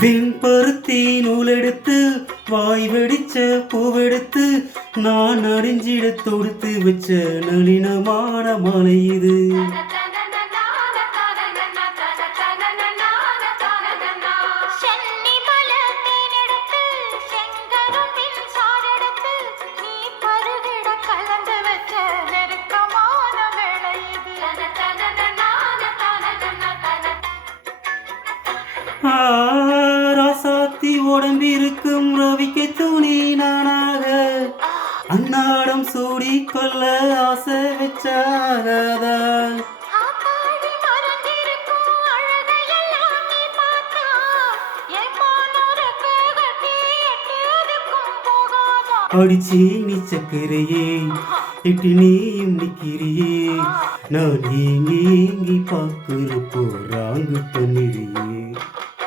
வெண்பருத்தி நூலெடுத்து வாய் வெடிச்ச பூவெடுத்து நான் அறிஞ்சிட தொடுத்து வச்ச நளினமான மலை இது. ராசாத்தி உடம்பிருக்கும் ரவிக்கு துணி நானாக அன்னாடம் சூடி கொள்ள ஆசை வச்சாகதா. அடிச்சி நீ சக்கரையே எட்டு நீயும் நிக்கிறியே நான் ஏங்கி ஏங்கி பார்க்குற போறாங்க பண்ணிறியே.